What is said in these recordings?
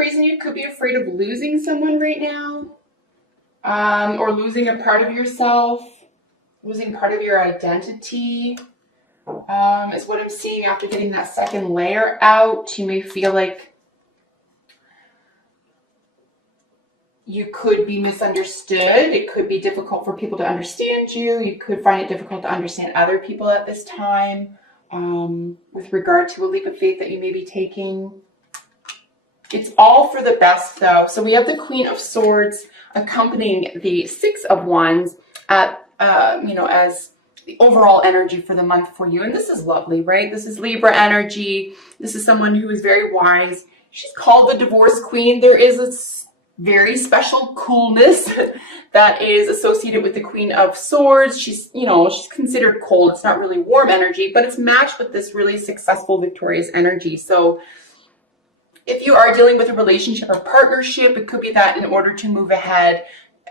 reason you could be afraid of losing someone right now, or losing a part of yourself, losing part of your identity, is what I'm seeing after getting that second layer out. You may feel like you could be misunderstood. It could be difficult for people to understand you. You could find it difficult to understand other people at this time, with regard to a leap of faith that you may be taking. It's all for the best, though. So we have the Queen of Swords accompanying the Six of Wands at, as the overall energy for the month for you. And this is lovely, right? This is Libra energy. This is someone who is very wise. She's called the Divorce Queen. There is a very special coolness that is associated with the Queen of Swords. She's considered cold. It's not really warm energy, but it's matched with this really successful, victorious energy. So if you are dealing with a relationship or partnership, it could be that in order to move ahead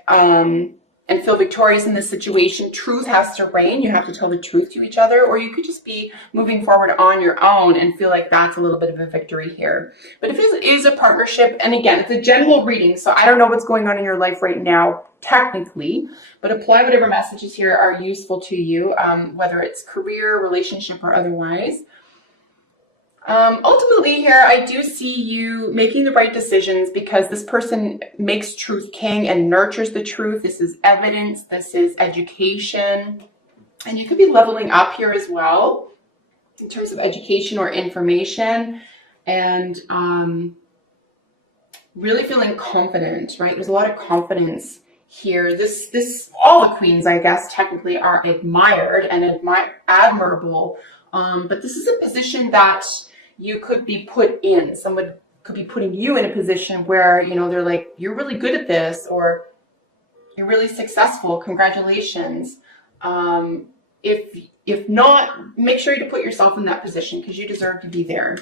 and feel victorious in this situation, truth has to reign. You have to tell the truth to each other, or you could just be moving forward on your own and feel like that's a little bit of a victory here. But if it is a partnership, and again, it's a general reading, so I don't know what's going on in your life right now, technically, but apply whatever messages here are useful to you, whether it's career, relationship, or otherwise. Ultimately here, I do see you making the right decisions because this person makes truth king and nurtures the truth. This is evidence. This is education. And you could be leveling up here as well in terms of education or information, and really feeling confident, right? There's a lot of confidence here. All the queens, I guess, technically are admired and admirable. But this is a position that you could be put in. Someone could be putting you in a position where, they're like, you're really good at this, or you're really successful. Congratulations. If not, make sure you put yourself in that position because you deserve to be there.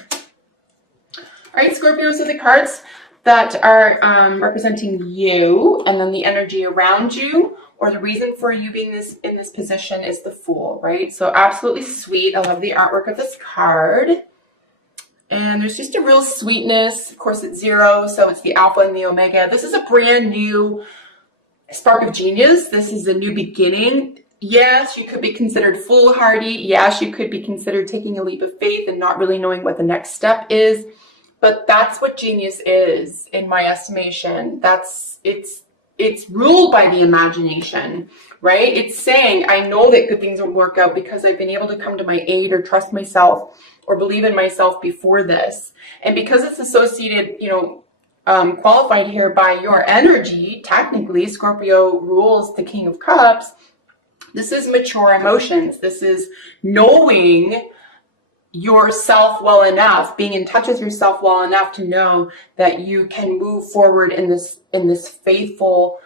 All right, Scorpio, so the cards that are representing you and then the energy around you, or the reason for you being in this position, is the Fool, right? So absolutely sweet. I love the artwork of this card. And there's just a real sweetness. Of course, it's 0, so it's the Alpha and the Omega. This is a brand new spark of genius. This is a new beginning. Yes, you could be considered foolhardy. Yes, you could be considered taking a leap of faith and not really knowing what the next step is. But that's what genius is, in my estimation. It's ruled by the imagination, right? It's saying, I know that good things will work out because I've been able to come to my aid or trust myself or believe in myself before this. And because it's associated, qualified here by your energy, technically, Scorpio rules the King of Cups. This is mature emotions. This is knowing yourself well enough, being in touch with yourself well enough to know that you can move forward in this faithful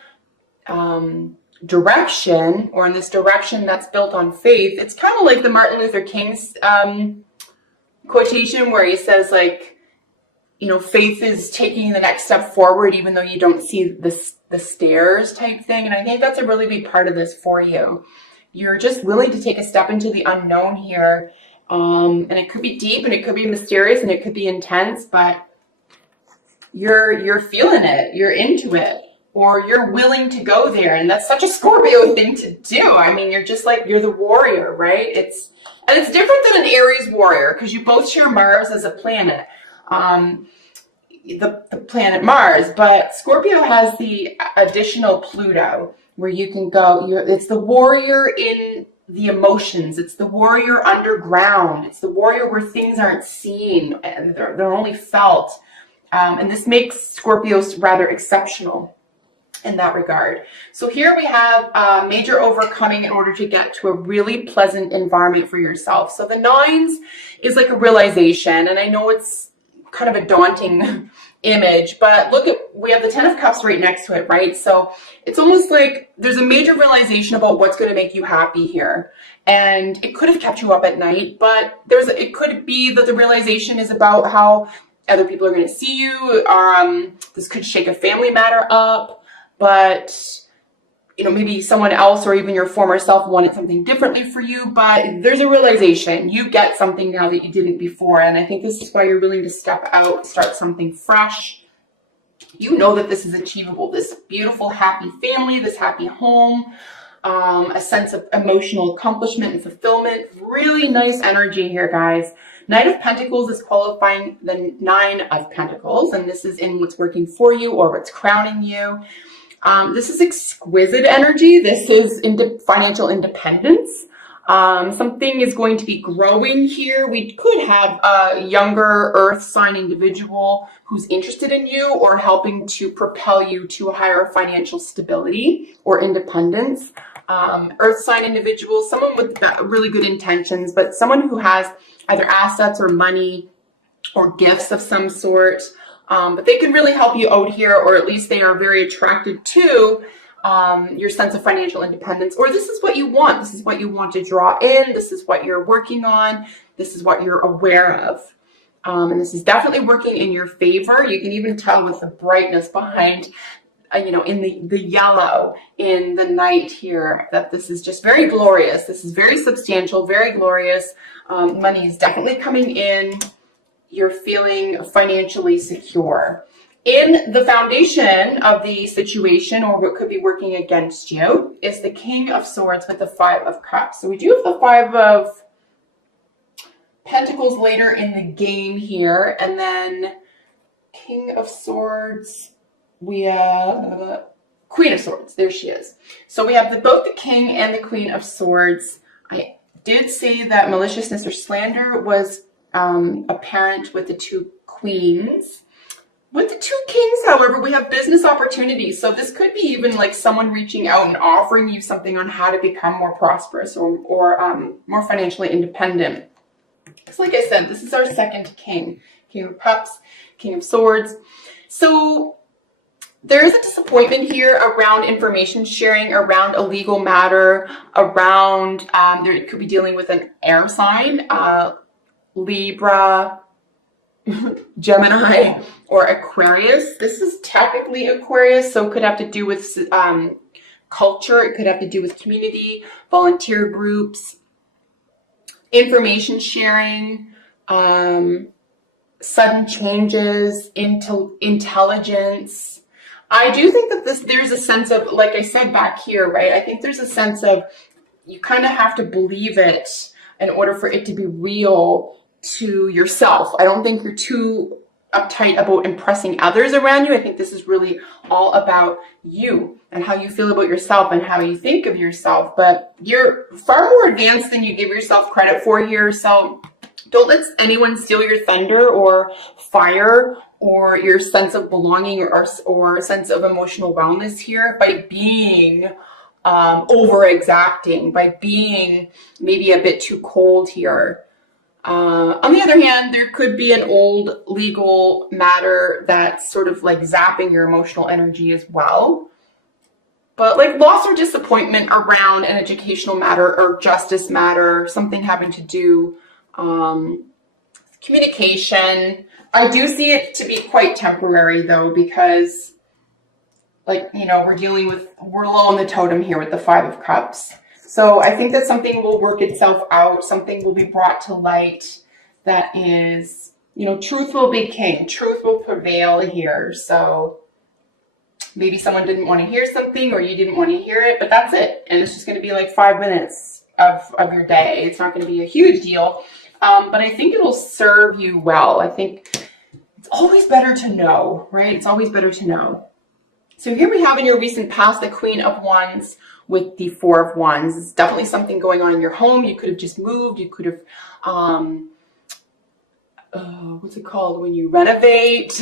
direction, or in this direction that's built on faith. It's kind of like the Martin Luther King's quotation where he says, like, faith is taking the next step forward even though you don't see the stairs type thing. And I think that's a really big part of this for you. You're just willing to take a step into the unknown here. And it could be deep and it could be mysterious and it could be intense, but you're feeling it, you're into it, or you're willing to go there. And that's such a Scorpio thing to do. I mean, you're the warrior, right? It's different than an Aries warrior because you both share Mars as a planet, the planet Mars, but Scorpio has the additional Pluto where you can go. It's the warrior in the emotions. It's the warrior underground. It's the warrior where things aren't seen and they're only felt. And this makes Scorpios rather exceptional in that regard. So here we have major overcoming in order to get to a really pleasant environment for yourself. So the 9s is like a realization, and I know it's kind of a daunting image, but we have the 10 of Cups right next to it, right? So it's almost like there's a major realization about what's going to make you happy here. And it could have kept you up at night, but it could be that the realization is about how other people are going to see you. This could shake a family matter up. But, maybe someone else or even your former self wanted something differently for you, but there's a realization. You get something now that you didn't before. And I think this is why you're willing to step out, start something fresh, You know that this is achievable. This beautiful, happy family, this happy home, a sense of emotional accomplishment and fulfillment. Really nice energy here, guys. Knight of Pentacles is qualifying the Nine of Pentacles, and this is in what's working for you or what's crowning you. This is exquisite energy. This is financial independence. Something is going to be growing here. We could have a younger earth sign individual who's interested in you or helping to propel you to a higher financial stability or independence. Earth sign individual, someone with really good intentions, but someone who has either assets or money or gifts of some sort. But they can really help you out here, or at least they are very attracted to your sense of financial independence, or this is what you want. This is what you want to draw in. This is what you're working on. This is what you're aware of. And this is definitely working in your favor. You can even tell with the brightness behind, in the yellow in the night here, that this is just very glorious. This is very substantial, very glorious. Money is definitely coming in. You're feeling financially secure. In the foundation of the situation, or what could be working against you, is the King of Swords with the Five of Cups. So we do have the Five of Pentacles later in the game here, and then King of Swords, we have Queen of Swords. There she is. So we have both the King and the Queen of Swords. I did say that maliciousness or slander was apparent with the two queens. With the two kings, however, we have business opportunities. So this could be even like someone reaching out and offering you something on how to become more prosperous or more financially independent. Because like I said, this is our second king. King of Cups, King of Swords. So there is a disappointment here around information sharing, around a legal matter, around, there could be dealing with an air sign, Libra, Gemini, or Aquarius. This is technically Aquarius, so it could have to do with culture. It could have to do with community, volunteer groups, information sharing, sudden changes, intelligence. I do think that there's a sense of, like I said back here, right? I think there's a sense of you kind of have to believe it in order for it to be real to yourself. I don't think you're too uptight about impressing others around you. I think this is really all about you and how you feel about yourself and how you think of yourself. But you're far more advanced than you give yourself credit for here. So don't let anyone steal your thunder or fire or your sense of belonging or sense of emotional wellness here by being over exacting, by being maybe a bit too cold here. On the other hand, there could be an old legal matter that's sort of like zapping your emotional energy as well. But like loss or disappointment around an educational matter or justice matter, something having to do communication. I do see it to be quite temporary though, because we're low on the totem here with the Five of Cups. So I think that something will work itself out. Something will be brought to light that is, truth will be king. Truth will prevail here. So maybe someone didn't want to hear something or you didn't want to hear it, but that's it. And it's just going to be like 5 minutes of your day. It's not going to be a huge deal. But I think it'll serve you well. I think it's always better to know, right? It's always better to know. So here we have in your recent past the Queen of Wands with the Four of Wands. It's definitely something going on in your home. You could have just moved. You could have, what's it called? When you renovate,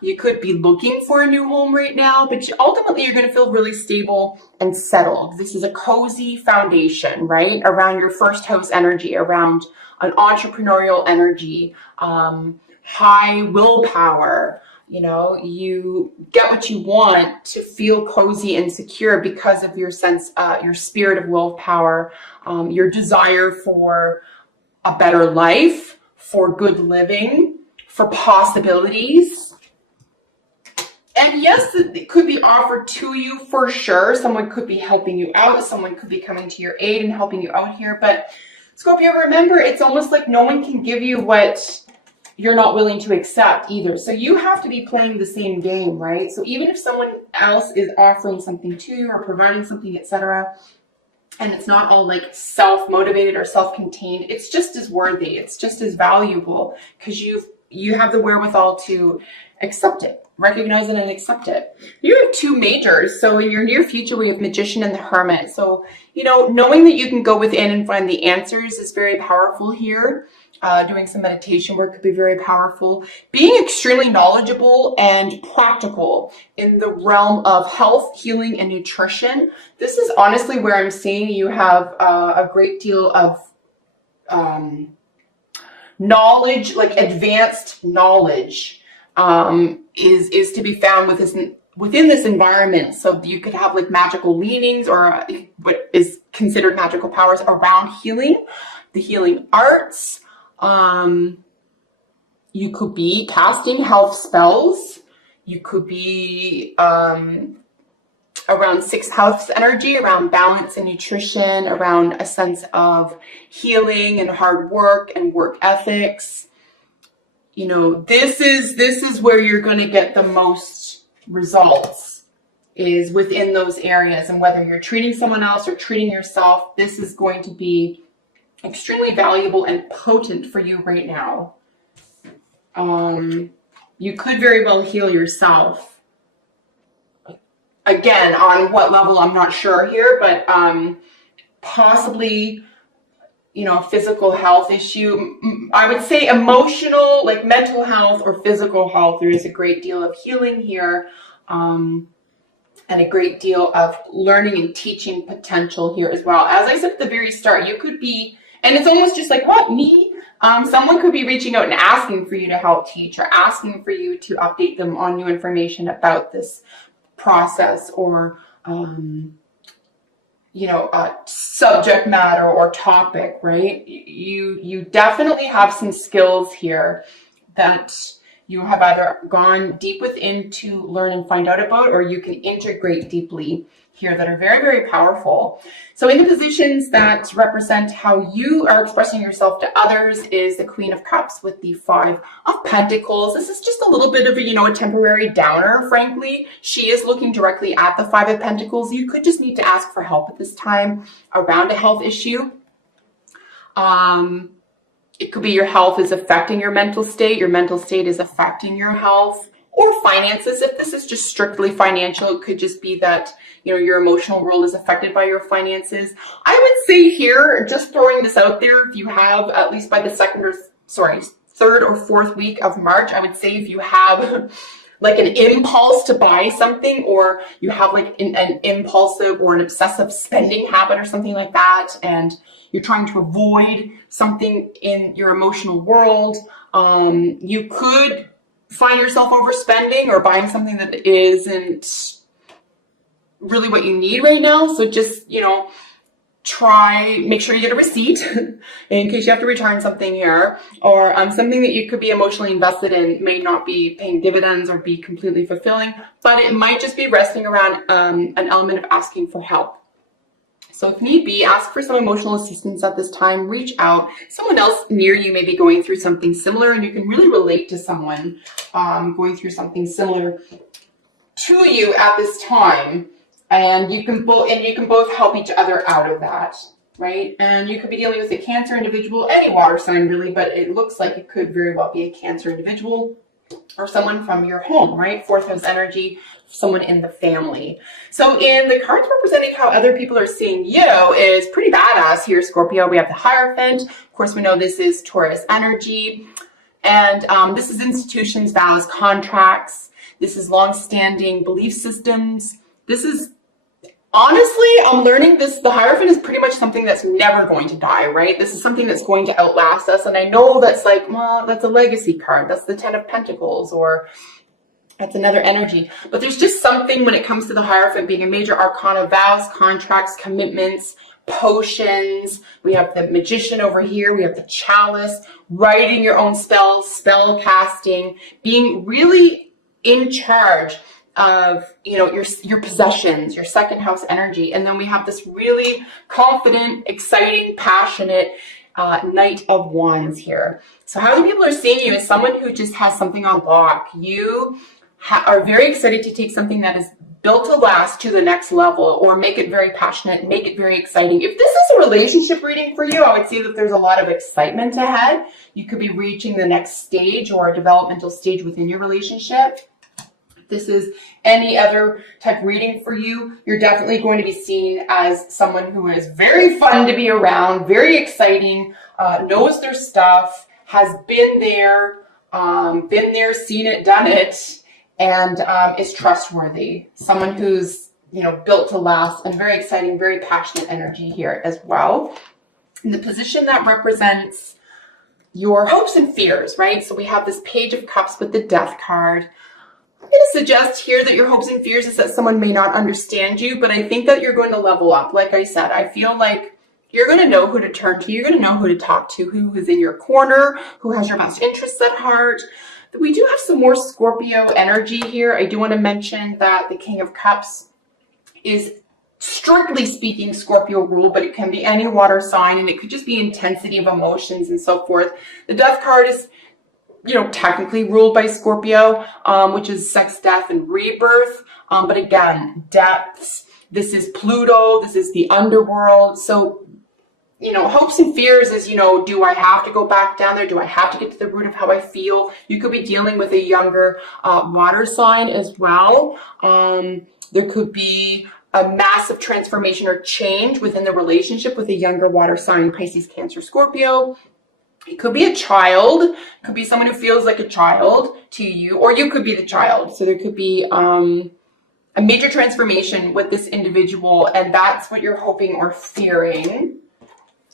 you could be looking for a new home right now, but ultimately you're going to feel really stable and settled. This is a cozy foundation, right? Around your first house energy, around an entrepreneurial energy, high willpower. You get what you want to feel cozy and secure because of your sense, your spirit of willpower, your desire for a better life, for good living, for possibilities. And yes, it could be offered to you for sure. Someone could be helping you out. Someone could be coming to your aid and helping you out here. But Scorpio, remember, it's almost like no one can give you what you're not willing to accept either. So you have to be playing the same game, right? So even if someone else is offering something to you or providing something, etc., and it's not all like self-motivated or self-contained, it's just as worthy, it's just as valuable, because you have the wherewithal to accept it, recognize it, and accept it. You have two majors. So in your near future, we have Magician and the Hermit. So, you know, knowing that you can go within and find the answers is very powerful here. Doing some meditation work could be very powerful. Being extremely knowledgeable and practical in the realm of health, healing, and nutrition. This is honestly where I'm seeing you have a great deal of knowledge, like advanced knowledge, is to be found within this environment. So you could have like magical leanings or what is considered magical powers around healing, the healing arts. You could be casting health spells. You could be around sixth house energy, around balance and nutrition, around a sense of healing and hard work and work ethics. You know, this is where you're going to get the most results, is within those areas. And whether you're treating someone else or treating yourself, this is going to be extremely valuable and potent for you right now. You could very well heal yourself. Again, on what level, I'm not sure here, but possibly, you know, a physical health issue. I would say emotional, like mental health or physical health. There is a great deal of healing here, and a great deal of learning and teaching potential here as well. As I said at the very start, you could be, and it's almost just like, what, me? Someone could be reaching out and asking for you to help teach, or asking for you to update them on new information about this process, or you know, subject matter or topic, right? You definitely have some skills here that you have either gone deep within to learn and find out about, or you can integrate deeply here, that are very, very powerful. So in the positions that represent how you are expressing yourself to others is the Queen of Cups with the Five of Pentacles. This is just a little bit of a, you know, a temporary downer, frankly. She is looking directly at the Five of Pentacles. You could just need to ask for help at this time around a health issue. It could be your health is affecting your mental state. Your mental state is affecting your health, or finances. If this is just strictly financial, it could just be that, you know, your emotional world is affected by your finances. I would say here, just throwing this out there, if you have, at least by the third or fourth week of March, I would say if you have like an impulse to buy something, or you have like an impulsive or an obsessive spending habit or something like that, and you're trying to avoid something in your emotional world, you could find yourself overspending or buying something that isn't really what you need right now. So just, you know, make sure you get a receipt in case you have to return something here, or something that you could be emotionally invested in may not be paying dividends or be completely fulfilling, but it might just be resting around an element of asking for help. So if need be, ask for some emotional assistance at this time. Reach out. Someone else near you may be going through something similar, and you can really relate to someone going through something similar to you at this time. And you can both help each other out of that, right? And you could be dealing with a Cancer individual, any water sign really, but it looks like it could very well be a Cancer individual or someone from your home, right? Fourth house energy, someone in the family. So in the cards representing how other people are seeing you is pretty badass here, Scorpio. We have the Hierophant. Of course, we know this is Taurus energy. And this is institutions, vows, contracts. This is long-standing belief systems. This is, honestly, I'm learning this, the Hierophant is pretty much something that's never going to die, right? This is something that's going to outlast us. And I know that's like, well, that's a legacy card. That's the Ten of Pentacles, or that's another energy. But there's just something when it comes to the Hierophant being a major arcana, vows, contracts, commitments, potions. We have the Magician over here. We have the Chalice, writing your own spells, spell casting, being really in charge of, you know, your possessions, your second house energy. And then we have this really confident, exciting, passionate, Knight of Wands here. So how many people are seeing you as someone who just has something on lock? You are very excited to take something that is built to last to the next level, or make it very passionate, make it very exciting. If this is a relationship reading for you, I would say that there's a lot of excitement ahead. You could be reaching the next stage or a developmental stage within your relationship. If this is any other type reading for you, you're definitely going to be seen as someone who is very fun to be around, very exciting, knows their stuff, has been there, seen it, done it, and is trustworthy. Someone who's, you know, built to last, and very exciting, very passionate energy here as well. In the position that represents your hopes and fears, right? So we have this Page of Cups with the Death card. I'm going to suggest here that your hopes and fears is that someone may not understand you, but I think that you're going to level up. Like I said, I feel like you're going to know who to turn to. You're going to know who to talk to, who is in your corner, who has your best interests at heart. We do have some more Scorpio energy here. I do want to mention that the King of Cups is, strictly speaking, Scorpio rule, but it can be any water sign, and it could just be intensity of emotions and so forth. The Death card is, you know, technically ruled by Scorpio, which is sex, death, and rebirth. But again, depths. This is Pluto. This is the underworld. So, you know, hopes and fears is, you know, do I have to go back down there? Do I have to get to the root of how I feel? You could be dealing with a younger water sign as well. There could be a massive transformation or change within the relationship with a younger water sign, Pisces, Cancer, Scorpio. It could be a child. It could be someone who feels like a child to you, or you could be the child. So there could be a major transformation with this individual, and that's what you're hoping or fearing.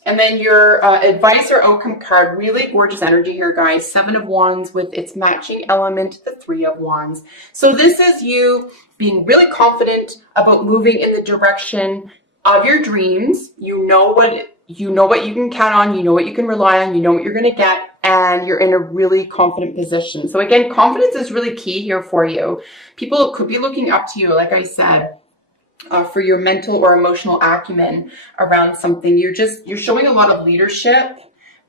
And then your advice or outcome card, really gorgeous energy here, guys. 7 of Wands with its matching element, the 3 of Wands. So this is you being really confident about moving in the direction of your dreams. You know what you can count on. You know what you can rely on. You know what you're going to get, and you're in a really confident position. So again, confidence is really key here for you. People could be looking up to you, like I said, for your mental or emotional acumen around something. You're showing a lot of leadership,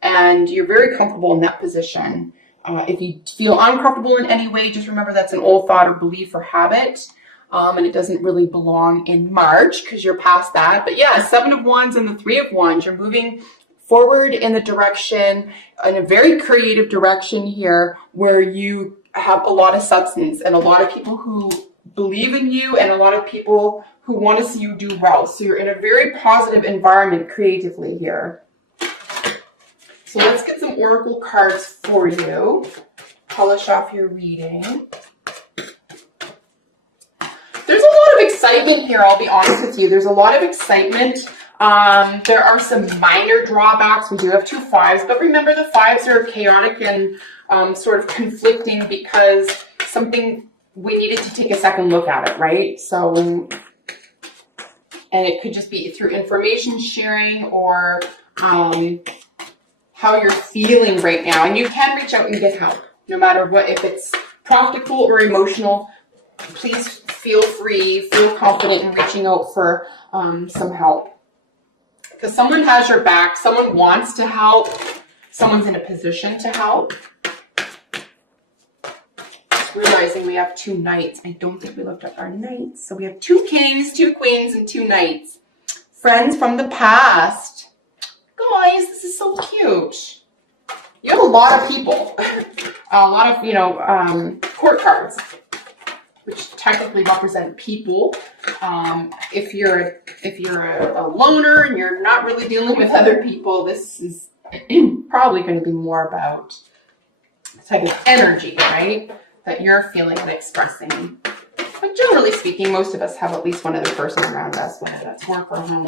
and you're very comfortable in that position. If you feel uncomfortable in any way, just remember that's an old thought or belief or habit, and it doesn't really belong in March because you're past that. But yeah, 7 of Wands and the 3 of Wands, you're moving forward in the direction, in a very creative direction here, where you have a lot of substance and a lot of people who believe in you, and a lot of people who want to see you do well. So you're in a very positive environment creatively here. So let's get some oracle cards for you. Polish off your reading. There's a lot of excitement here, I'll be honest with you. There's a lot of excitement. There are some minor drawbacks. We do have 2 5s, but remember the 5s are chaotic and sort of conflicting because we needed to take a second look at it, right? So, and it could just be through information sharing or how you're feeling right now. And you can reach out and get help, no matter what, if it's practical or emotional. Please feel free, feel confident in reaching out for some help. Because someone has your back, someone wants to help, someone's in a position to help. Realizing we have 2 knights. I don't think we looked up our knights. So we have 2 kings, 2 queens, and 2 knights. Friends from the past. Guys, this is so cute. You have a lot of people. A lot of, court cards, which technically represent people. If you're a loner and you're not really dealing with other people, this is probably going to be more about the type of energy, right, that you're feeling and expressing. But generally speaking, most of us have at least one other person around us, whether that's work or home.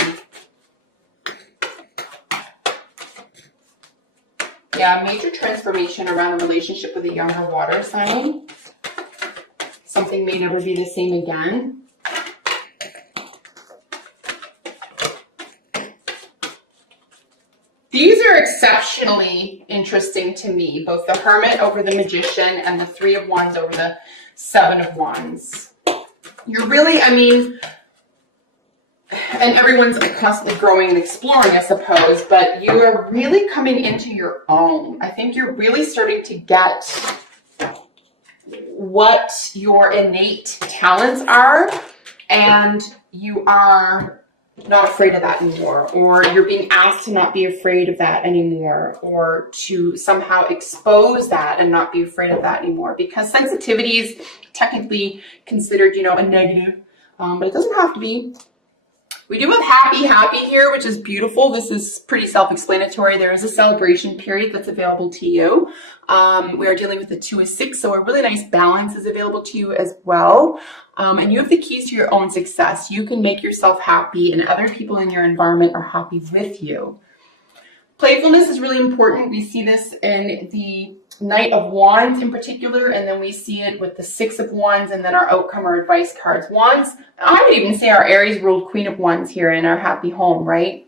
Yeah, major transformation around a relationship with a younger water sign. Something may never be the same again. These are exceptionally interesting to me, both the Hermit over the Magician and the 3 of Wands over the 7 of Wands. You're really, and everyone's constantly growing and exploring, I suppose, but you are really coming into your own. I think you're really starting to get what your innate talents are, and you are not afraid of that anymore, or you're being asked to not be afraid of that anymore, or to somehow expose that and not be afraid of that anymore, because sensitivity is technically considered, you know, a negative, but it doesn't have to be. We do have happy here, which is beautiful. This is pretty self-explanatory. There is a celebration period that's available to you. We are dealing with the 2 of 6, so a really nice balance is available to you as well. And you have the keys to your own success. You can make yourself happy, and other people in your environment are happy with you. Playfulness is really important. We see this in the Knight of Wands in particular, and then we see it with the 6 of Wands, and then our outcome or advice cards. Wands, I would even say our Aries ruled Queen of Wands here in our happy home, right?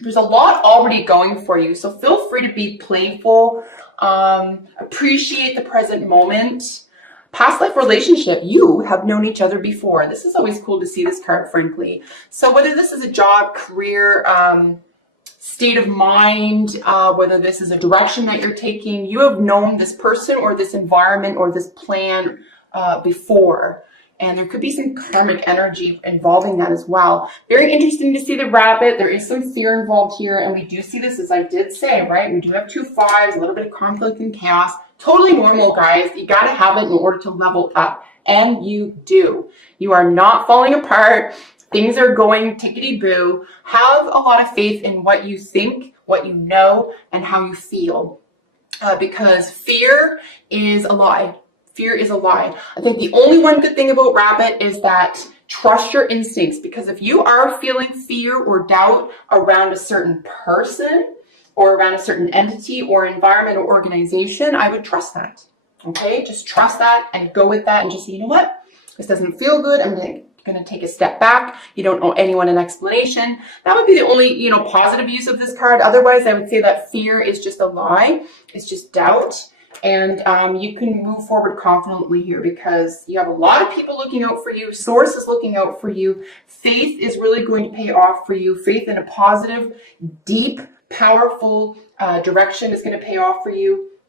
There's a lot already going for you, so feel free to be playful, appreciate the present moment. Past life relationship, you have known each other before. This is always cool to see this card, frankly. So whether this is a job, career, state of mind, whether this is a direction that you're taking, you have known this person or this environment or this plan before. And there could be some karmic energy involving that as well. Very interesting to see the rabbit. There is some fear involved here. And we do see this, as I did say, right? We do have 2 5s, a little bit of conflict and chaos. Totally normal, guys. You got to have it in order to level up. And you do. You are not falling apart. Things are going tickety-boo. Have a lot of faith in what you think, what you know, and how you feel. Because fear is a lie. Fear is a lie. I think the only one good thing about rabbit is that trust your instincts. Because if you are feeling fear or doubt around a certain person or around a certain entity or environment or organization, I would trust that. Okay? Just trust that and go with that and just say, you know what? This doesn't feel good. I'm going to take a step back. You don't owe anyone an explanation. That would be the only, you know, positive use of this card. Otherwise, I would say that fear is just a lie. It's just doubt. And you can move forward confidently here because you have a lot of people looking out for you. Source is looking out for you. Faith is really going to pay off for you. Faith in a positive, deep, powerful direction is going to pay off for you.